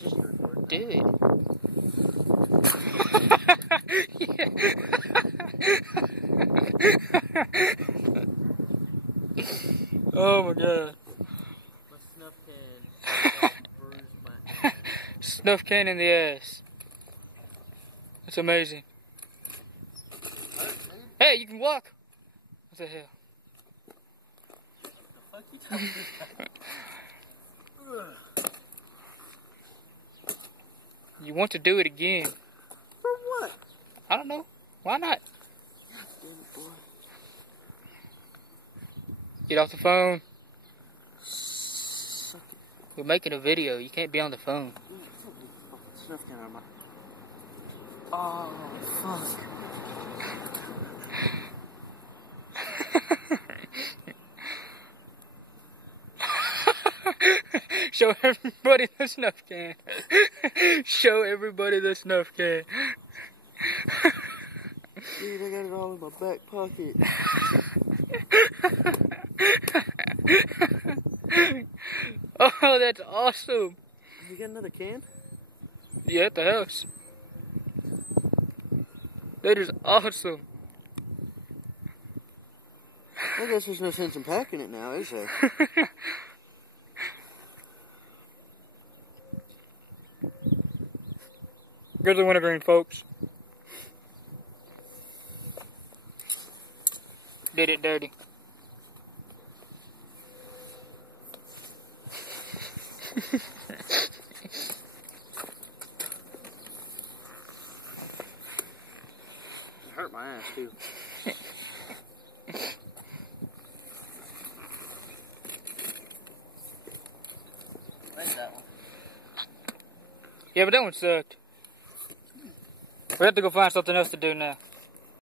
Just record. Do it. Oh my god. My snuff can bruised my ass. Snuff can in the ass. That's amazing. Hey, you can walk. What the hell? What the fuck you talking about? You want to do it again. For what? I don't know. Why not? Damn it, boy. Get off the phone. Suck it. We're making a video. You can't be on the phone. Snuff can on my... Oh, fuck. Show everybody the snuff can. Show everybody the snuff can. Dude, I got it all in my back pocket. Oh, that's awesome. You got another can? Yeah, at the house. That is awesome. I guess there's no sense in packing it now, is there? Go to the wintergreen, folks. Did it dirty. It hurt my ass, too. Thanks, that one. Yeah, but that one sucked. We have to go find something else to do now.